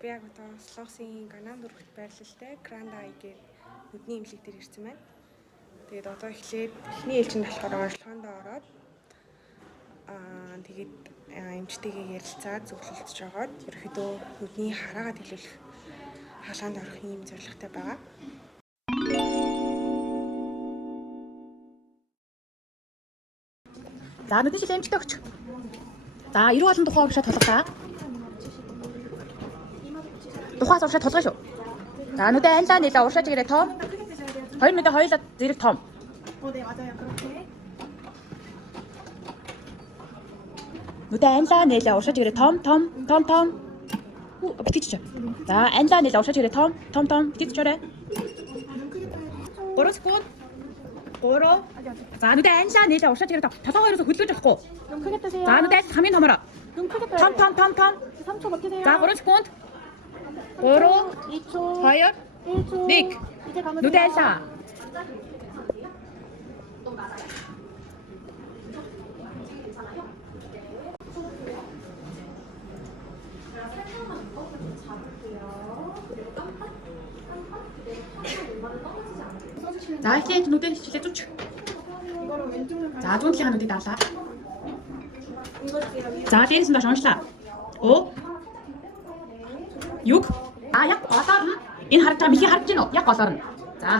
Би яг одоо Слоусын Ганам дургт байрлалтай Grand Eye гээд нүдний эмнэлэг дээр ирсэн байна. Тэгээд одоо эхлээд эхний ээлжинд болохоор онцлогоонд ороод тэгээд эмчтэйгээ ярилцаад зөвлөлдөж жагаад ерөөхдөө нүдний хараагаад хэлүүлэх хаалганд орох юм зорилготой байгаа. За нүдний шилээ эмчтэй өгч. За 90 болон тухайн урагшаа толгоо. Тухайн урагшаа толгоо шүү. За нүдээ анлаа нэлээ урагшаа чигээрээ том. Хоёр нүдээ хоёулаа зэрэг том. 네, 맞아요. 그렇게. нүдээ анлаа нэлээ урагшаа чигээрээ том. Битгийч. За анлаа нэлээ урагшаа чигээрээ том битгийч чорой. 3 секунд. 3. За нүдээ анлаа нэлээ урагшаа чигээрээ толгоо хоёроос хөдлөж авахгүй. 눈 크게 뜨세요. 자 нүдээ хамгийн томороо. 눈 크게 떠요. том. 3초 버티세요. 자 3 секунд. 3 2초. 2 1초. 닉. 이제 감으세요. нүдээ анлаа. 자 이제 нүдээ шилээ зүч. 이거를 왼쪽으로 가. 자 зүүнлийнхаа нүдийг даалаа. За дээрээс нь доош уншлаа. 5 6 яг голоор нь энэ харж байгаа михий харж гинөө яг голоор нь. За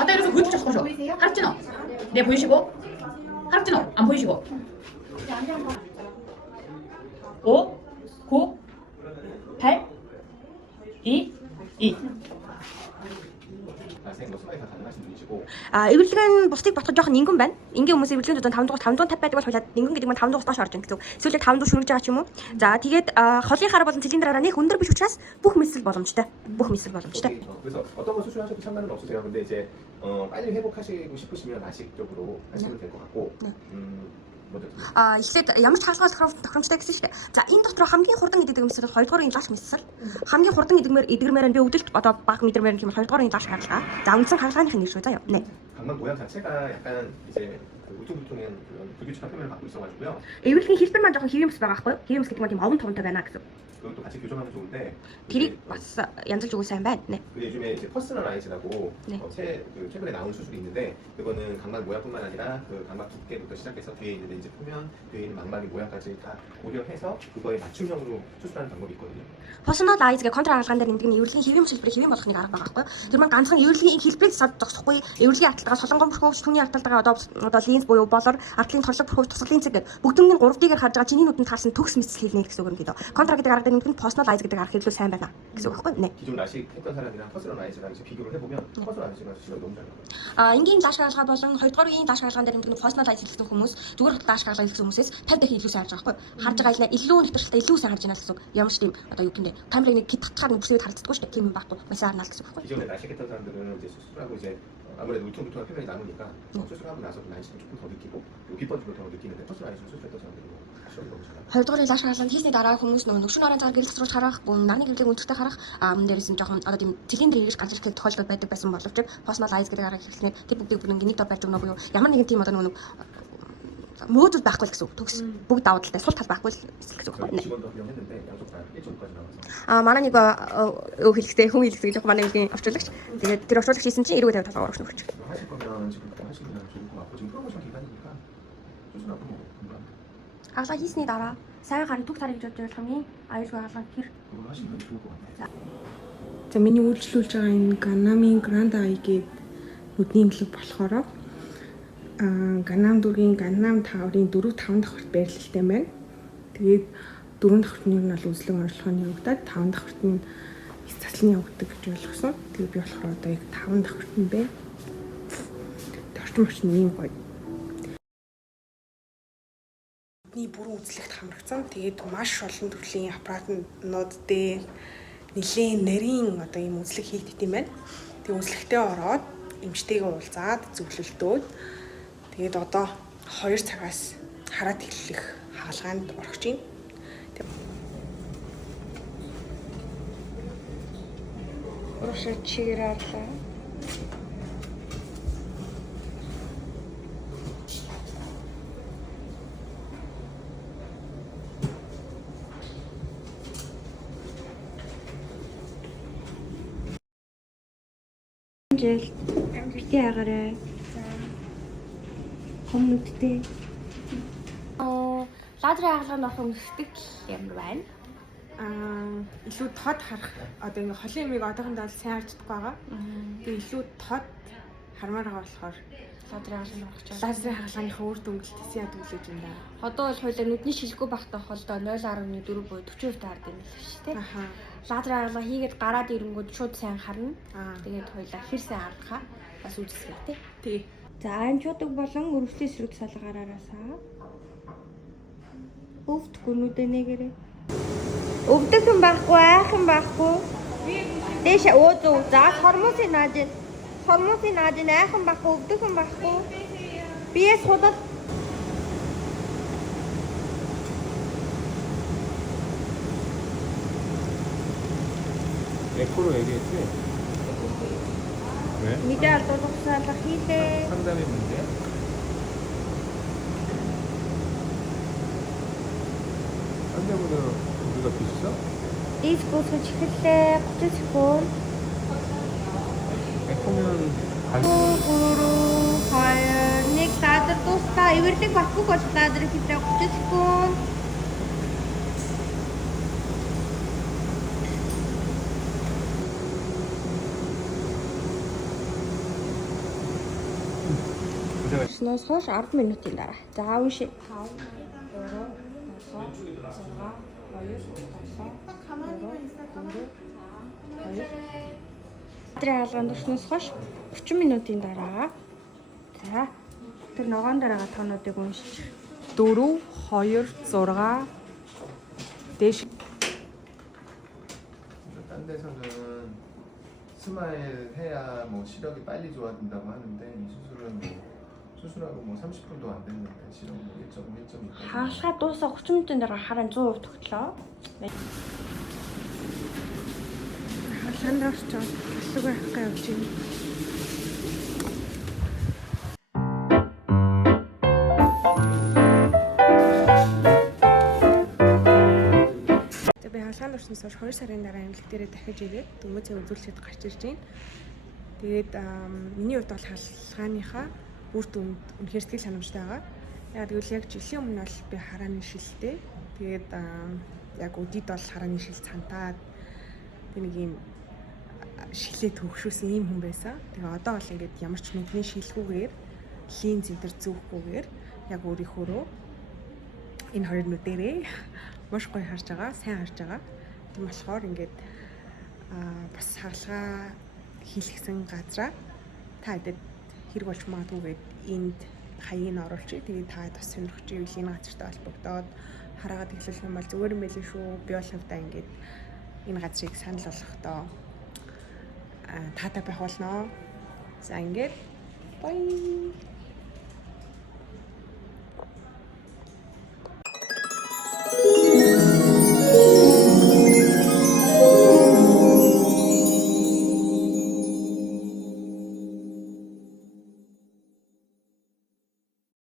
одоо ерөөсө хөдлөж авахгүй шүү. Харж гинөө. 네 보이시고 харж гинөө 안 보이시고 5 9 8 2 2 эвэрлэг нь бусдыг ботгож жоох нингэн байна. Ингийн хүмүүс эвэрлэгийн дутан 550 байдаг бол хуулиад нингэн гэдэг нь 500-аас доош орж ийн гэсэн. Эсвэл 500 шүргэж байгаа ч юм уу. За тэгээд холын хараа болон цилиндраараа нэг өндөр биш учраас бүх мэсэл боломжтой. 그래서 어떤 거 수술하셔도 상관은 없으세요. 근데 이제 빨리 회복하시고 싶으시면 라식 쪽으로 하시면 될 것 같고. эхлээд ямар ч хаалгаа тохиромжтой гэсэн шүү дээ. За энэ дотор хамгийн хурдан идэгдэх мэсэл 2 дугаарын лаш мэсэл. Хамгийн хурдан идэгмээр би өвдөлт одоо баг мэдэрмээр юм 2 дугаарын лаш хаалгаа. За үндсэн хаалгааны нэг шүү заяа. 네. 강막 모양 자체가 약간 이제 우퉁불퉁한 그런 불규칙한 표면을 갖고 있어가지고요. эвэрлэгийн хэлбэр маань жоохон хэвэмс байгаа байхгүй юу? хэвэмс гэдэг нь тийм овон томтой байна гэсэн. 그것도 같이 교정하면 좋은데. тэрийг бас янзлж өгөх сайн байна. 네. 요즘에 이제 퍼스널라이즈라고 네. 최근에 나온 수술이 있는데 그거는 강막 모양뿐만 아니라 그 강막 두께부터 시작해서 뒤에 있는 렌즈 표면, 뒤에 있는 망막의 모양까지 다 고려해서 그거에 맞춤형으로 수술하는 방법이 있거든요. Personal eyes гэх контра хаалгаан дээр нэмдэг нь эвэрлэгийн хэвэм хэлбэрийг хэвэм болгох нэг арга байгаа байхгүй юу? Тэр маань ганцхан эвэрлэгийн хэлбэрийг зогсохгүй эвэрлэгийн арталтаа солонгон бүрхөөс түүний арталтаа одоо линз буюу болор артлын торлог бүрхөөс тусгал линз гэдэг бүгднийг 3D-гээр харж байгаа чиний нүдэнд харсан төгс мэсэл хэлнэ гэсэн үг юм гэдэг. Контра гэдэг арга дээр нэмдэг нь personal eyes гэдэг арга хэллүү сайн байна гэсэн үг байхгүй юу? 네. 기존 라식 했던 사람이랑 퍼스널라이즈랑 이제 비교를 해보면 퍼스널라이즈가 수술이 너무 잘 나와요. Энгийн лаш хаалгаа болон 2 дугаар үеийн лаш хаалгаан дээр нэмдэг нь personal eyes хэлсэн хүмүүс зүгээр лаш хаалгаа хэлсэн хүмүүсээс 50 дахин илүү сайн харж байгаа байхгүй юу? Харж байгаа илнэ илүү нэвтрэлтэй илүү сайн харж байна гэсэн үг. Ямар ч тийм одоо юу гэнэ камерыг нэг кит татхаар нэг бүсэд харагддаг шүү дээ. Тийм юм баггүй. маш сайн харна гэсэн үг байхгүй юу? 기존에 라식 했던 사람들은 이제 수술하고 이제 아무래도 울퉁불퉁한 표면이 남으니까 수술하고 나서도 라식은 조금 더 느끼고 비법도 더 느끼는데 퍼스널라이즈를 수술했던 사람들은 아쉬움이 너무 잘 나요. 2 дугаар лаш хаалгаанд хийсний дараа хүмүүс нөгөө шүн орон цагаар гэрэлцрүүж харах, нарны гэрлийг өндөртэй харах, мөн дээрээс нь жоохон одоо тийм цилиндр ирж ганц ирэх тохиолдол байдаг байсан боловч personal eyes гэдэг арга хэлснээр тэр бүгдийг бүр нэг дор барьж өгнө буюу ямар нэгэн тийм одоо нөгөө мөөдөл байхгүй гэсэн үг. Төгс бүгд даваа талтай сул тал байхгүй гэсэн үг байна. 직원도 비용했는데 양쪽 다 1.5까지 나와서. Манай нэг өө хэлэхдээ хүн хэлэхдээ жоохон манай үеийн овчуулагч. Тэгээд тэр овчуулагч хийсэн чинь 150 толгой орох нөхөрч. 하실 거면 지금 하시면 조금 앞으로 지금 프로모션 기간이니까 수술 앞으로 금방 Хаалгаа хийсний дараа сайн гарын түг тарыг жиж хамгийн аюулгүй хаалгаа хэр. 그걸 하시면 좋을 것 같아요. За миний үйлчлүүлж байгаа энэ Ganam-ийн Grand Eye гээд нүдний эмнэлэг болохоор Ganam дүүргийн Ganam Tower-ийн 4-5 дахь хүрт байрлалтай байна. Тэгээд 4 дахь хүртний нь бол үзлэг онцлогооны явагдаад 5 дахь хүрт нь эс заслын явагддаг гэж ойлгосон. Тэгээд би болохоор одоо яг 5 дахь хүрт нь байна. Орчин орчин ийм гоё. Бидний бүрэн үзлэгт хамрагдсан. Тэгээд маш олон төрлийн аппаратнууд дээр нэлийн нарийн одоо ийм үзлэг хийгдэх юм байна. Тэгээд үзлэгтээ ороод эмчтэйгээ уулзаад зөвлөлдөөд тэгээд одоо 2 цагаас хараад эхлэх хаалгаанд орох чинь. Урагшаа чигээр арлаа. Жил амжилттай ягараа. За. Хүмүүсттэй. Лазерын хаалганд орох өмсдөг юм байна. Илүү тод харах одоо ингээ холын ямиг одоохондоо сайн харж чадахгүй байгаа. Тэгээ илүү тод хармаар байгаа болохоор Лазерын хаалганд орох гэж. лазерын хаалганыхаа үр дүнг тэсээ яд үлээж юм да. Одоо бол хоёлаа нүдний шилгүй багтаа холдоо 0.4 буюу 40% таард юм л шүү дээ. Аха. Лазерын хаалга хийгээд гараад ирэнгүүт шууд сайн харна. Аа. Тэгээд хоёлаа хэр сайн харахаа бас үзэсгэлээ тий. Тэгээ. За амжуудаг болон өрөвслийн эсрэг салгаараасаа. Өвдөхгүй нүдэ нэгэрээ. Өвдөх юм байхгүй, айх юм байхгүй. Дэш өөдөө за хормосын нааж. Хормосын нааж айх юм байхгүй, өвдөх юм байхгүй. Бие судал. 에코로 얘기했지? 왜? Мэдээ алдуулах салга хийлээ. 상담의 문제? 상담보다 우리가 비싸? Дийс бүсгэж эхэллээ. 30 секунд. 에코면 갈 3 2 1 лазер дуустаа. Эвэрлэг батгүй бол лазер хийлээ 30 секунд. Снос хойш 10 минутын дараа. За уншия. 5 Лазерын хаалганд орсноос хойш 30 минутын дараа. За тэр ногоон дараагаа тоонуудыг уншиж 4 2 6 дэш 딴 데서는 스마일 해야 뭐 시력이 빨리 좋아진다고 하는데 이 수술은 뭐 수술하고 뭐 30분도 안 됐는데 시력 1.2. хаалгаа дуусаа 30 минутын дараа хараа 100% тогтлоо. хаалганд орч таллаг байхгаа явж байна. Би хаалганд орсноос хойш 2 сарын дараа эмнэлэг дээрээ дахиж ирээд дөнгөцөө үзүүлчихэд гарч ирж байна. Тэгээд миний хувьд бол хаалгааныхаа үр дүнд үнэхээр сэтгэл ханамжтай байгаа. Яг гэвэл яг жилийн өмнө бол би харааны шилтэй. Тэгээд яг өдөрт бол харааны шил цантаад нэг юм шилээ төгшөөсөн ийм хүн байсан. Тэгээ одоо бол ингээд ямар ч нүдний шилгүүгээр линз энэ төр зүүхгүйгээр яг өөрийнхөө энэ хоёр нүдэрээ маш гоё харж байгаа, сайн харж байгаа. Тийм болохоор ингээд бас хаалгаа хийлгсэн газраа та хэдэд хэрэг болж магадгүйгээд энд хаяг оруулчих. Тэгээд та бас сонирхож ивэл энэ газартай холбогдоод хараагаад эхлэх юм бол зүгээр юм байл шүү. Би бол хувьдаа ингээд энэ газрыг санал болгохдоо таатай байх болно. За ингээд бай.